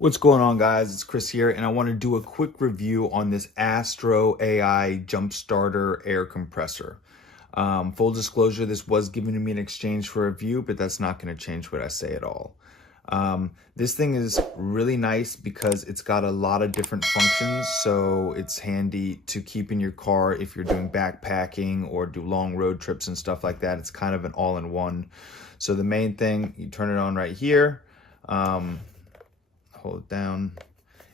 What's going on, guys? It's Chris here, and I want to do a quick review on this AstroAI jump starter air compressor. Full disclosure, this was given to me in exchange for a review, but that's not going to change what I say at all. This thing is really nice because it's got a lot of different functions, so it's handy to keep in your car if you're doing backpacking or do long road trips and stuff like that. It's kind of an all-in-one. So the main thing, you turn it on right here. Hold it down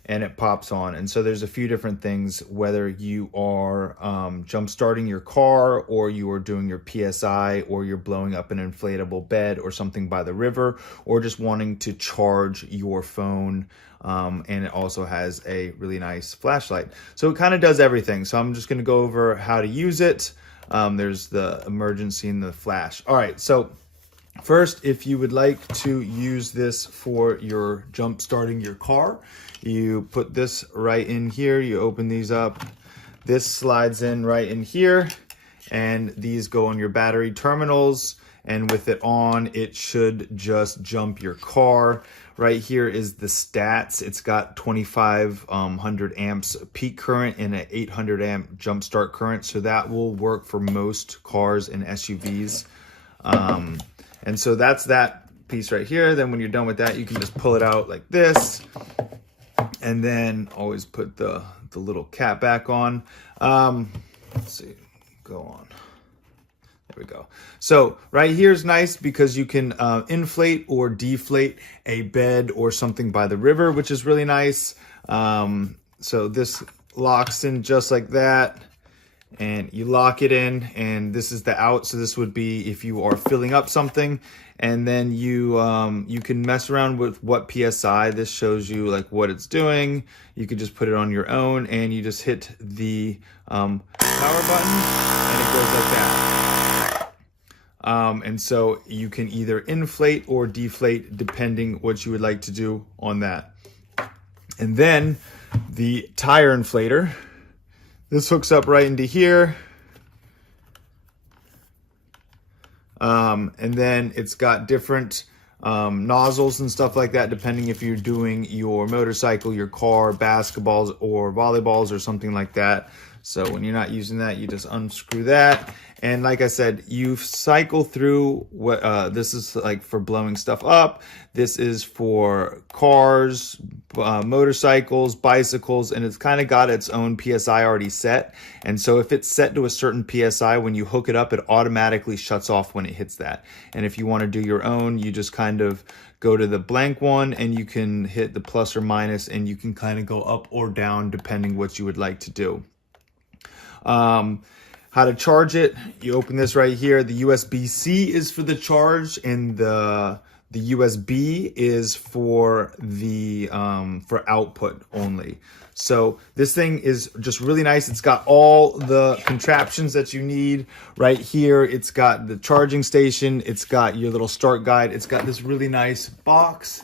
and it pops on. And so there's a few different things, whether you are jump starting your car, or you are doing your PSI, or you're blowing up an inflatable bed or something by the river, or just wanting to charge your phone. And it also has a really nice flashlight. So it kind of does everything. So I'm just going to go over how to use it. There's the emergency and the flash. All right, so first, if you would like to use this for your jump starting your car, you put this right in here. You open these up. This slides in right in here, and these go on your battery terminals. And with it on, it should just jump your car. Right here is the stats. It's got 2500 amps peak current and an 800 amp jump start current. So that will work for most cars and SUVs. And so that's that piece right here. Then when you're done with that, you can just pull it out like this. And then always put the little cap back on. Let's see, go on. There we go. So right here is nice because you can inflate or deflate a bed or something by the river, which is really nice. So this locks in just like that. And you lock it in, and this is the out. So this would be if you are filling up something, and then you can mess around with what PSI. This shows you like what it's doing. You could just put it on your own, and you just hit the power button, and it goes like that. And so you can either inflate or deflate depending what you would like to do on that. And then the tire inflator. This hooks up right into here. And then it's got different nozzles and stuff like that, depending if you're doing your motorcycle, your car, basketballs, or volleyballs, or something like that. So when you're not using that, you just unscrew that. And like I said, you cycle through what this is like for blowing stuff up. This is for cars, motorcycles, bicycles, and it's kind of got its own PSI already set. And so if it's set to a certain PSI, when you hook it up, it automatically shuts off when it hits that. And if you want to do your own, you just kind of go to the blank one, and you can hit the plus or minus, and you can kind of go up or down depending what you would like to do. How to charge it, you open this right here. The USB-C is for the charge, and the USB is for the for output only. So this thing is just really nice. It's got all the contraptions that you need right here. It's got the charging station. It's got your little start guide. It's got this really nice box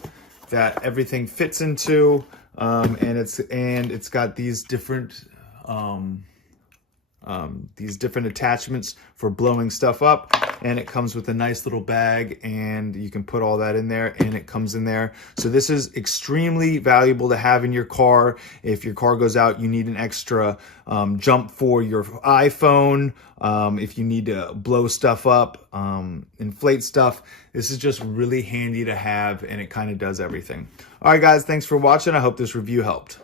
that everything fits into, and it's got these different attachments for blowing stuff up, and it comes with a nice little bag, and you can put all that in there, and it comes in there. So this is extremely valuable to have in your car. If your car goes out, you need an extra jump for your iPhone. If you need to blow stuff up, inflate stuff, this is just really handy to have, and it kind of does everything. All right, guys, thanks for watching. I hope this review helped.